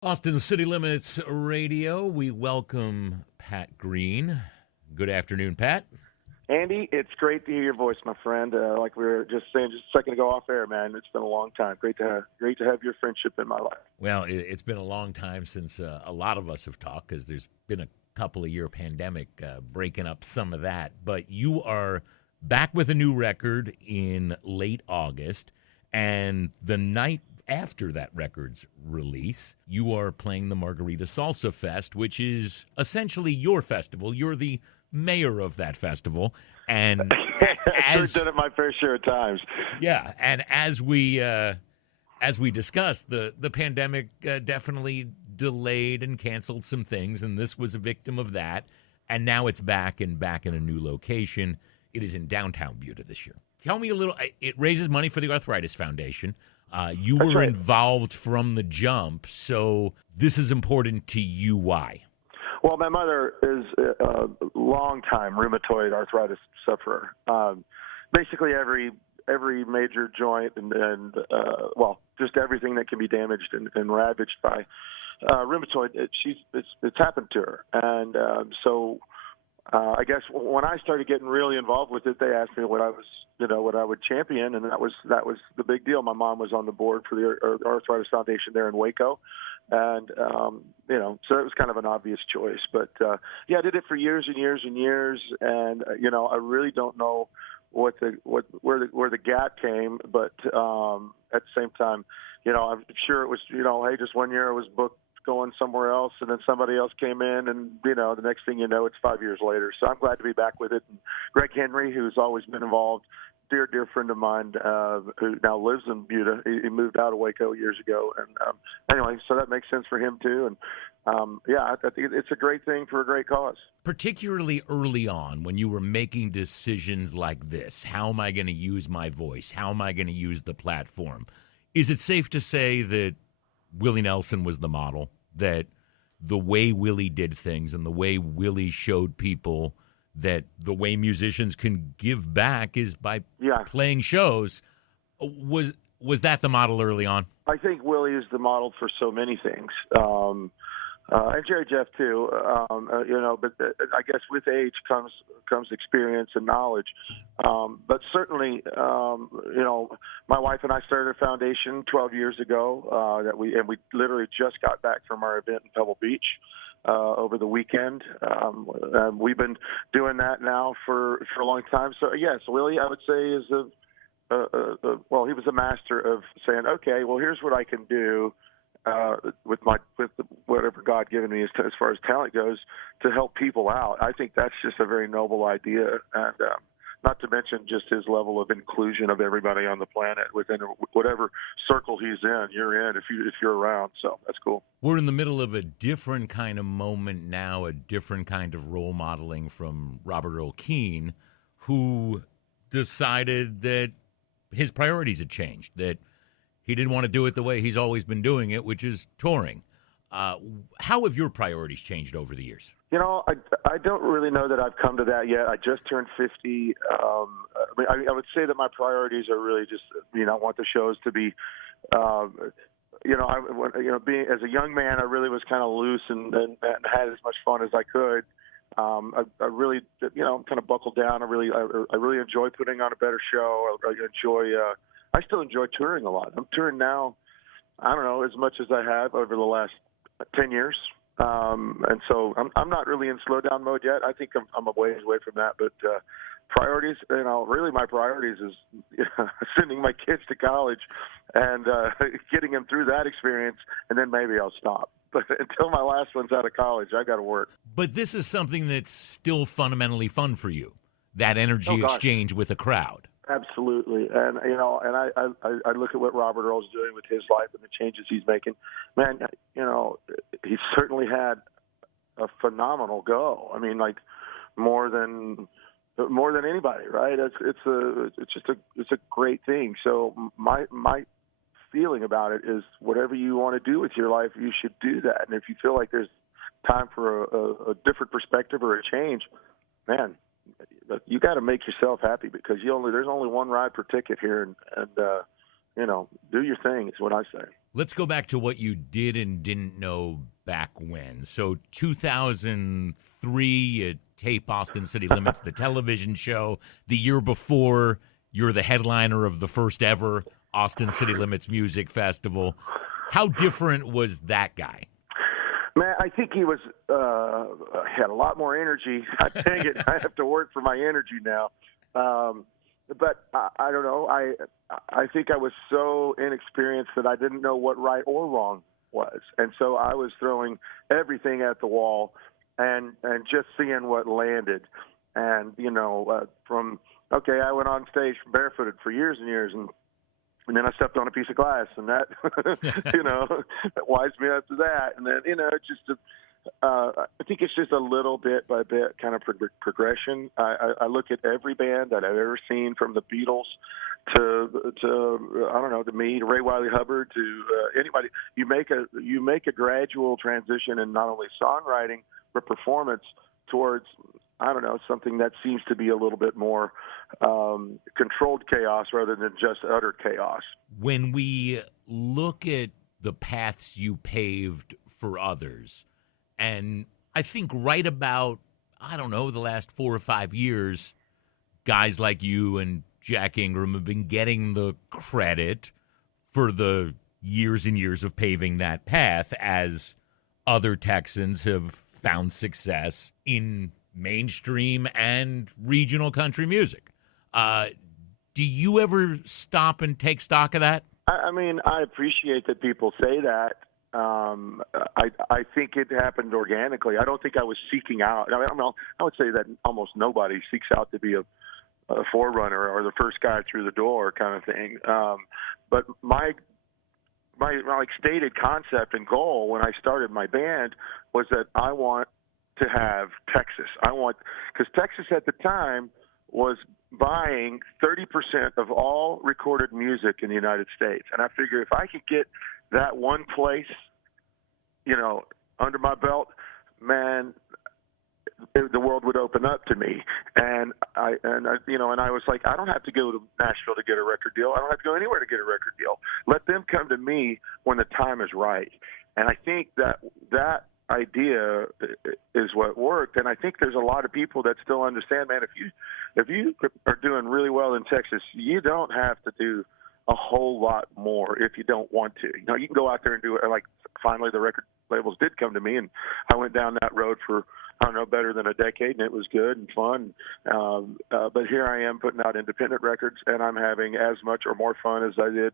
Austin City Limits Radio, we welcome Pat Green. Good afternoon, Pat. Andy, it's great to hear your voice, my friend. Like we were just saying just a second ago off air, man. It's been a long time. Great to have your friendship in my life. Well, it's been a long time since a lot of us have talked because there's been a couple of year pandemic breaking up some of that. But you are back with a new record in late August, and the night after that record's release, you are playing the Margarita Salsa Fest, which is essentially your festival. You're the mayor of that festival, and I've done it my fair share of times. Yeah, and as we discussed, the pandemic definitely delayed and canceled some things, and this was a victim of that. And now it's back in a new location. It is in downtown Buda this year. Tell me a little. It raises money for the Arthritis Foundation. You That's were right. involved from the jump, so this is important to you. Why? Well, my mother is a long-time rheumatoid arthritis sufferer. Basically, every major joint and just everything that can be damaged and ravaged by rheumatoid, it's happened to her. And so I guess when I started getting really involved with it, they asked me what I would champion, and that was the big deal. My mom was on the board for the Arthritis Foundation there in Waco, and so it was kind of an obvious choice. But I did it for years and years and years, and I really don't know where the gap came, but at the same time, I'm sure it was hey, just one year I was booked going somewhere else, and then somebody else came in, and the next thing you know, it's 5 years later. So I'm glad to be back with it. And Greg Henry, who's always been involved, dear friend of mine, who now lives in Buda. He moved out of Waco years ago, and anyway, so that makes sense for him too. And I think it's a great thing for a great cause. Particularly early on, when you were making decisions like this, how am I going to use my voice? How am I going to use the platform? Is it safe to say that Willie Nelson was the model? That the way Willie did things and the way Willie showed people that the way musicians can give back is by playing shows. Was that the model early on? I think Willie is the model for so many things. And Jerry Jeff too, but I guess with age comes experience and knowledge. But certainly, my wife and I started a foundation 12 years ago that we literally just got back from our event in Pebble Beach over the weekend. We've been doing that now for a long time. So yes, Willie, I would say is he was a master of saying, okay, well, here's what I can do. With whatever God given me as far as talent goes, to help people out. I think that's just a very noble idea, and not to mention just his level of inclusion of everybody on the planet within whatever circle he's in. You're in if you're around, so that's cool. We're in the middle of a different kind of moment now, a different kind of role modeling from Robert Earl Keen, who decided that his priorities had changed, that he didn't want to do it the way he's always been doing it, which is touring. How have your priorities changed over the years? I don't really know that I've come to that yet. I just turned 50. I would say that my priorities are really just, I want the shows to be, being as a young man, I really was kind of loose and had as much fun as I could. I really, kind of buckled down. I really enjoy putting on a better show. I still enjoy touring a lot. I'm touring now, I don't know, as much as I have over the last 10 years. And so I'm not really in slow down mode yet. I think I'm a ways away from that. But priorities, really my priorities is sending my kids to college and getting them through that experience, and then maybe I'll stop. But until my last one's out of college, I got to work. But this is something that's still fundamentally fun for you, that energy exchange with a crowd. Absolutely, and I look at what Robert Earl's doing with his life and the changes he's making. Man, he certainly had a phenomenal go. I mean, like more than anybody, right? It's a great thing. So my feeling about it is, whatever you want to do with your life, you should do that. And if you feel like there's time for a different perspective or a change, man, you got to make yourself happy, because there's only one ride per ticket here, and do your thing is what I say. Let's go back to what you did and didn't know back when. So 2003, you tape Austin City Limits, the television show. The year before, you're the headliner of the first ever Austin City Limits Music Festival. How different was that guy? Man, I think he was had a lot more energy. Dang it, I have to work for my energy now. But I don't know. I think I was so inexperienced that I didn't know what right or wrong was, and so I was throwing everything at the wall and just seeing what landed. And I went on stage barefooted for years and years, and then I stepped on a piece of glass, and that that wised me up to that. And then I think it's just a little bit by bit kind of progression. I look at every band that I've ever seen, from the Beatles to I don't know, to me, to Ray Wylie Hubbard, to anybody. You make a gradual transition in not only songwriting but performance towards, I don't know, something that seems to be a little bit more controlled chaos rather than just utter chaos. When we look at the paths you paved for others, and I think right about, I don't know, the last 4 or 5 years, guys like you and Jack Ingram have been getting the credit for the years and years of paving that path, as other Texans have found success in mainstream and regional country music. Do you ever stop and take stock of that? I mean, I appreciate that people say that. I think it happened organically. I don't think I was seeking out. I would say that almost nobody seeks out to be a forerunner or the first guy through the door kind of thing. But my stated concept and goal when I started my band was that I want to have Texas. Because Texas at the time was buying 30% of all recorded music in the United States. And I figure if I could get that one place, under my belt, man, the world would open up to me. And I was like, I don't have to go to Nashville to get a record deal. I don't have to go anywhere to get a record deal. Let them come to me when the time is right. And I think that idea is what worked. And I think there's a lot of people that still understand, man, if you are doing really well in Texas, you don't have to do a whole lot more if you don't want to. You can go out there and do it. Like, finally the record labels did come to me, and I went down that road for, I don't know, better than a decade, and it was good and fun. But here I am putting out independent records, and I'm having as much or more fun as I did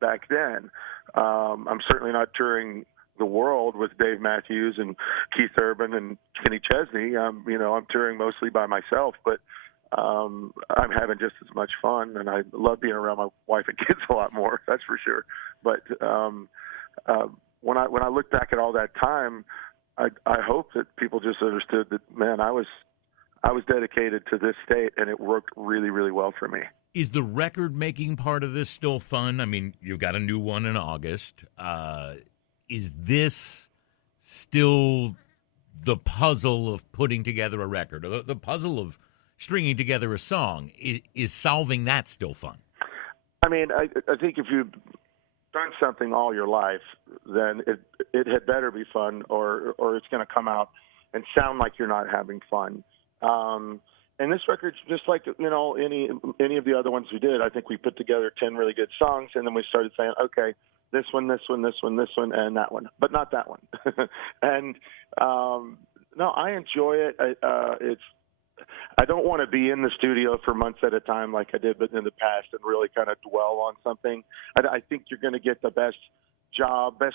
back then. I'm certainly not touring the world with Dave Matthews and Keith Urban and Kenny Chesney. I'm touring mostly by myself, but I'm having just as much fun, and I love being around my wife and kids a lot more. That's for sure. But when I look back at all that time, I hope that people just understood that, man, I was dedicated to this state, and it worked really, really well for me. Is the record-making part of this still fun? I mean, you've got a new one in August. Is this still the puzzle of putting together a record, or the puzzle of stringing together a song? Is solving that still fun? I mean, I think if you've done something all your life, then it had better be fun, or it's going to come out and sound like you're not having fun. And this record's just like, any of the other ones we did. I think we put together 10 really good songs, and then we started saying, okay, this one, and that one, but not that one. And no, I enjoy it. I don't want to be in the studio for months at a time like I did in the past and really kind of dwell on something. I think you're going to get the best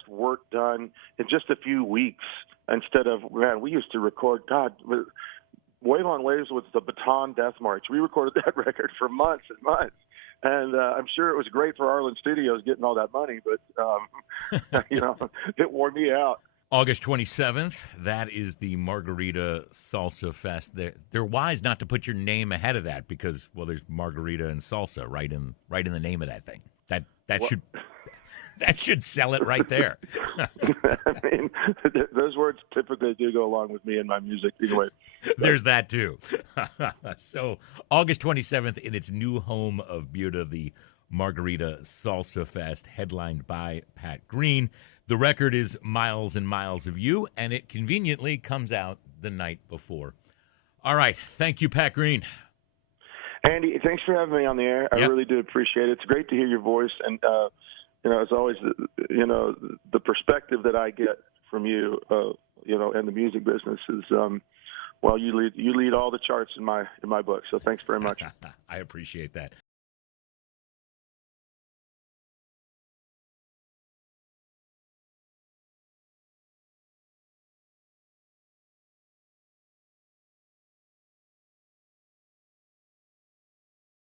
work done in just a few weeks instead of, man, we used to record, Wave on Waves was the Baton Death March. We recorded that record for months and months. And I'm sure it was great for Arlen Studios getting all that money, but, it wore me out. August 27th, that is the Margarita Salsa Fest. They're wise not to put your name ahead of that because, well, there's Margarita and salsa right in the name of that thing. That should sell it right there. I mean, those words typically do go along with me and my music anyway. There's that too. So August 27th in its new home of Buda, the Margarita Salsa Fest, headlined by Pat Green. The record is Miles and Miles of You, and it conveniently comes out the night before. All right. Thank you, Pat Green. Andy, thanks for having me on the air. I really do appreciate it. It's great to hear your voice. And, as always, the perspective that I get from you, in the music business is, you lead all the charts in my book. So thanks very much. I appreciate that.